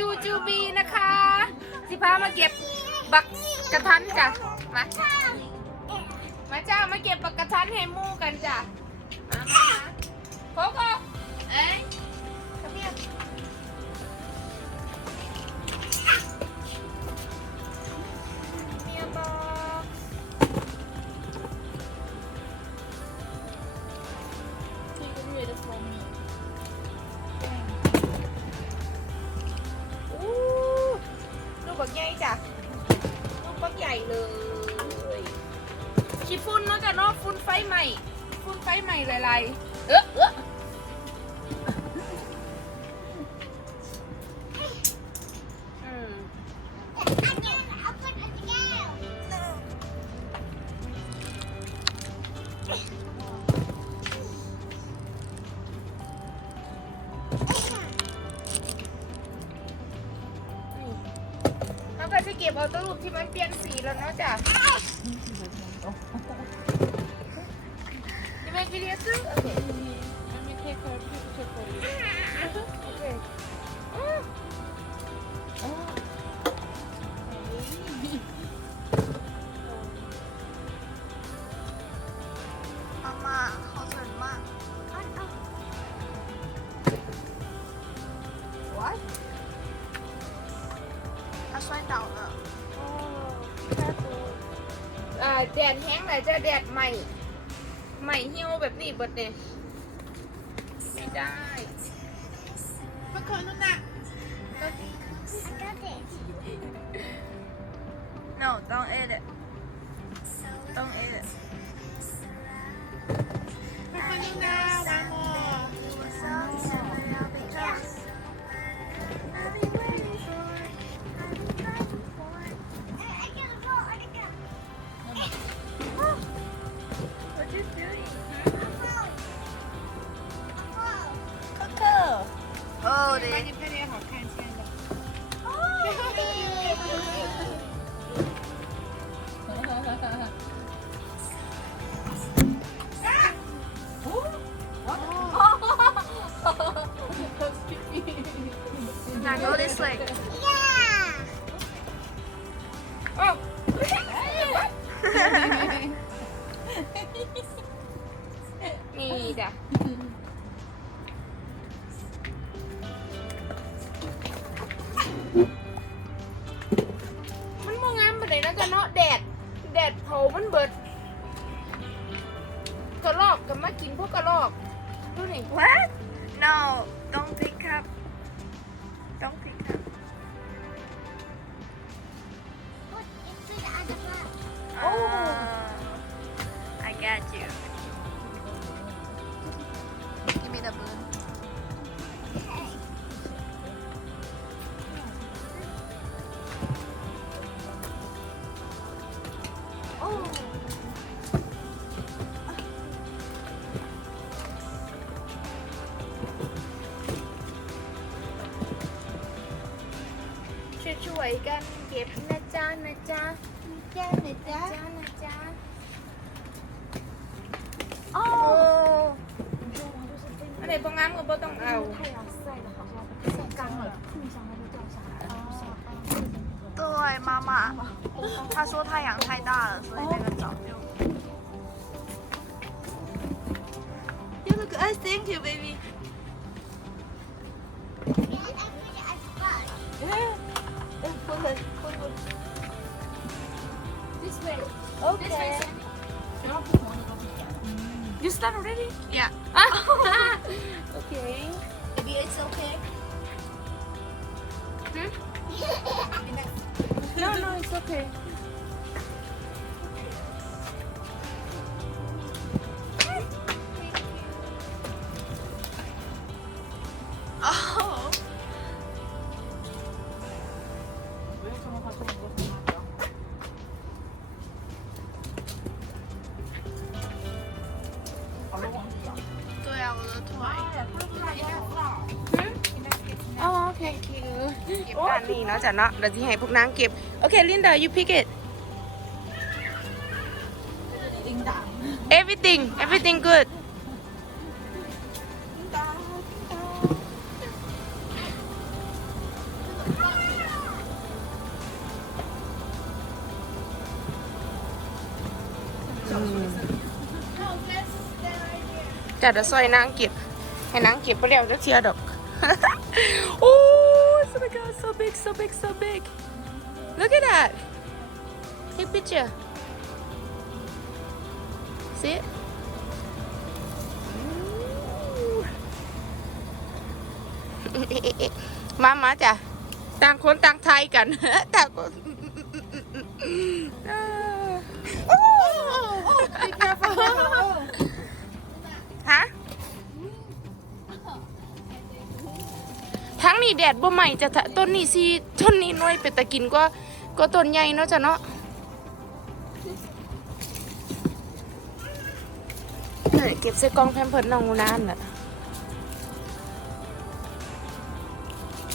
จูจูบีนะคะ สิพามาเก็บบักกระทันจ้ะมามาจ้ามาเก็บบักกระทันให้มู่กันจ้ะมามาโคโค่เอ้ย ออตู้ที่มันเปลี่ยนสีแล้วเนาะจ้ะจะเป็นวิดีโอซึ่งโอเค Let me take her picture for you. โอเคมา แดดแห้งไหนจะแดดใหม่ ใหม่เหี่ยวแบบนี้เบิดเนี่ยไม่ได้มาขอนุ่นน่ะหนูต้องเอเดต้องเอเดเมาขอนุ่นน่ะวัน go this way. Oh. นี่จ้ะมันมองงามไปเลยนะจ๊ะเนาะแดด แดดเผามันเบิด วยๆกันเก็บนะจ๊ะนะจ๊ะนะจ๊ะนะจ๊ะนะจ๊ะโอ้อันไหนพองงามก็บ่ต้องเอา 太阳晒的好像晒干了，碰一下它就掉下来了。对，妈妈，她说太阳太大了，所以那个早 เนาะจ้ะเนาะเดี๋ยวที่ให้พวกนางเก็บ โอเค ลินดา you pick it everything everything good Chả đã xoay nàng kịp Hay nàng kịp có đeo rất chia độc Ui บให้นางเก็บไปแล้วจะเทียดอกโอ้ so my god so big so big so big look at that take picture see it Ooh. มามาจ้ะต่างคนต่างไทยกันต่างคน Be careful. ทั้งนี้แดดบ่ใหม่จะทะต้นนี้สิต้นนี้น้อยเป็นตะกินก็ก็ต้นใหญ่เนาะจ้ะเนาะเก็บใส่กล่องแพมเพิร์ดน้องงูนานน่ะ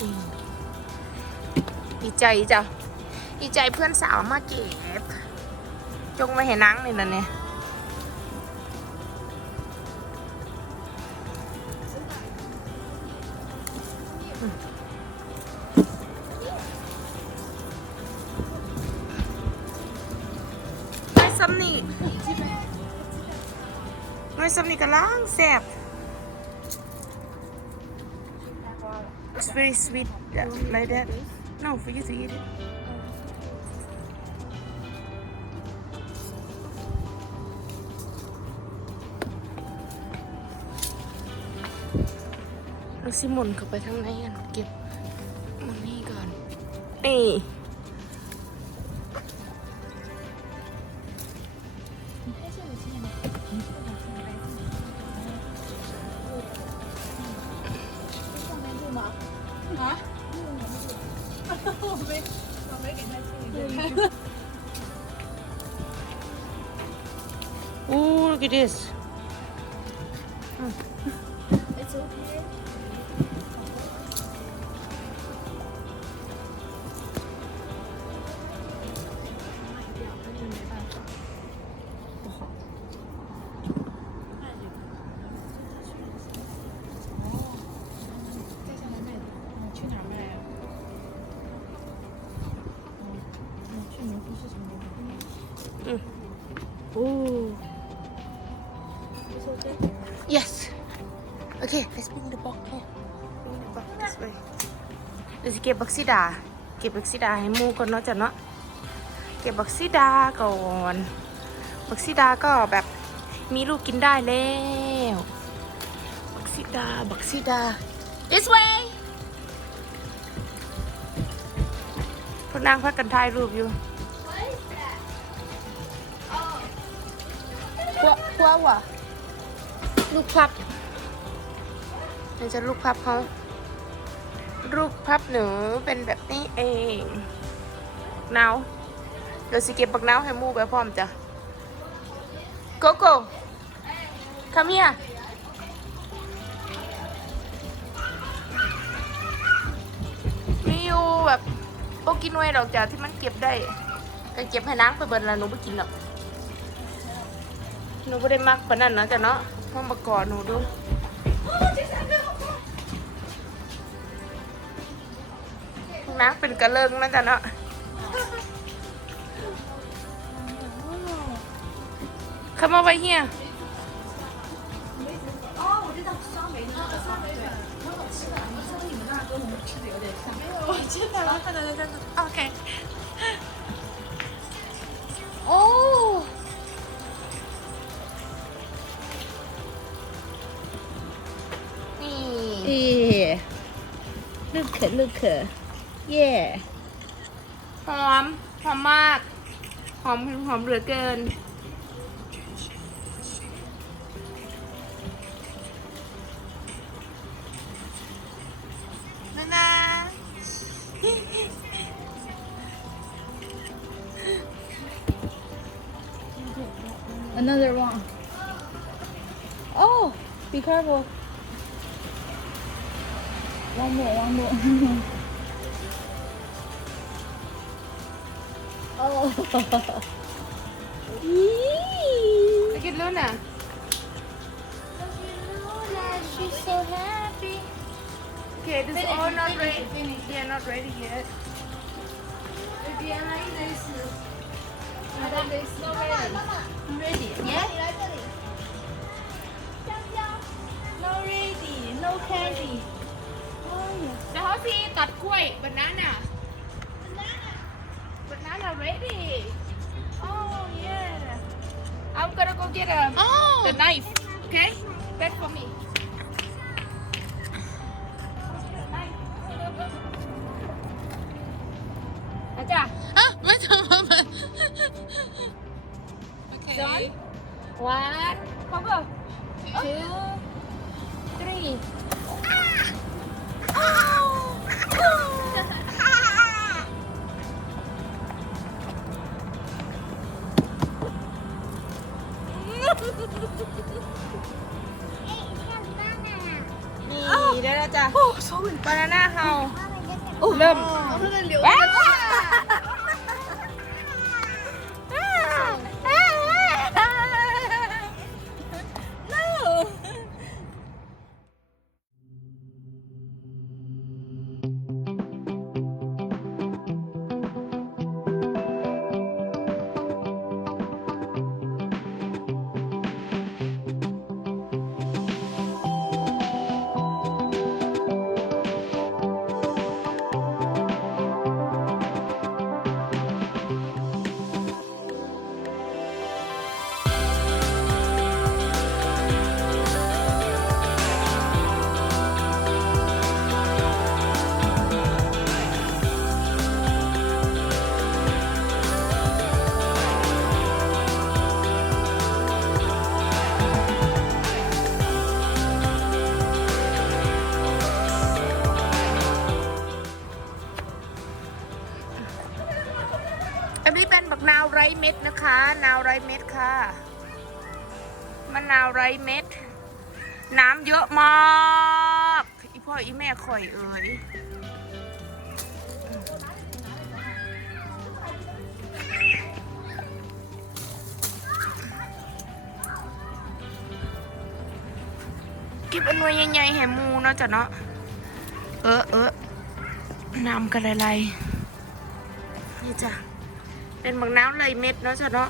อืมดีใจจ้ะดีใจเพื่อนสาวมาเก็บจงมาเห็นนังนี่นะเนี่ย น้อยซ้ำนี่ก็ล้างแซ่บ It's very sweet yeah, like that No for you to eat it ๆเราสิหมุนเข้าไป Ooh, look at this. It's okay. 去哪 Okay, let's bring the box here. Bring the box this way. เดี๋ยวสิเก็บบักซิดา เก็บบักซิดาให้หมูก่อนเนาะจ้ะเนาะ เก็บบักซิดาก่อน บักซิดาก็แบบมีลูกกินได้แล้ว บักซิดา บักซิดา this way พวกนางพักกันถ่ายรูปอยู่หัวหัววะลูกพับ นี่จะลูกพับเขาลูกพับหนูเป็นแบบนี้เองนาวเดี๋ยวสิเก็บบักนาวให้มูไปพร้อมจ้ะโกโก้ come here มีอยู่แบบโบกินไว้ดอกจ้ะที่มันเก็บได้ก็เก็บให้นางไปเบิดแล้วหนูไม่กินหรอกหนูไม่ได้มักปนนั้นนะจ๊ะเนาะมามาก่อนหนูดูนักเป็นกระเลิงนะจ๊ะเนาะเข้ามาไว้เฮีย 我真的，我看到他在那。OK。 โอ้นี่ Yeah. Look, Look. Yeah. หอม หอมมาก หอม หอมเหลือเกิน นานา Another one. Oh, be careful. One more, one more. Look at Luna. Look at Luna. She's so happy. Okay, this is all not ready. Yeah, not ready yet. Baby, I like this. And then there's no ready. Ready, yeah? No ready, no candy. แล้วเขาซีตัดกล้วยบานาน่า banana ready oh yeah I'm gonna go get a Oh. the knife okay wait for me อาจารย์อะไม่ทำมันโอเค Done. One, cover. Two, three. บานาน่าเฮา Oh, เริ่ม อันนี้เป็นบักนาวไรเม็ดนะคะ นาวไรเม็ดค่ะมะนาวไรเม็ด น้ำเยอะมากอีพ่ออีแม่ข่อยเอ่ยเก็บอันวยใหญ่ๆแหมมูเนาะจ้ะเนาะเออเออน้ำกันไรนี่จ้ะ เป็นบักน้ำเลยเม็ดเนาะจ้ะเนาะ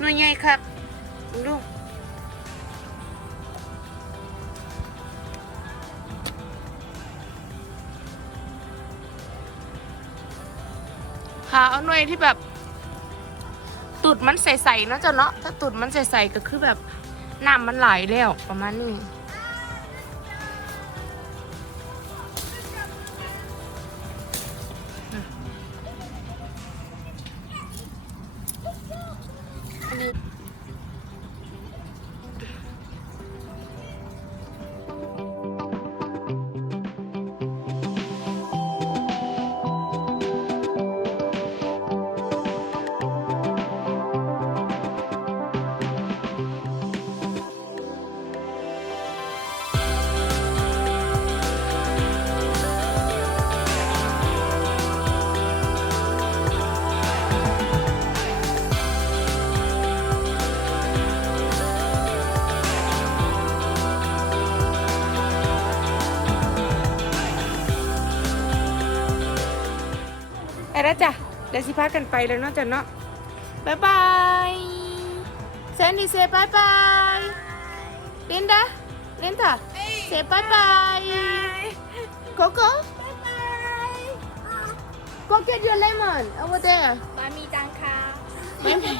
หน่วยใหญ่ครับลูกหาเอาหน่วยที่แบบตุดมันใสๆเนาะจ้ะเนาะถ้าตุดมันใสๆก็คือแบบน้ำมันไหลแล้วประมาณนี้ ดี๋ยวสิพากันไปแล้วเนาะจ้ะเนาะบายบายเซนดีเซบายบายลินดาลินดาเซบายบายโกโก้ Go get your lemon over there มามีจังค่ะไม่มี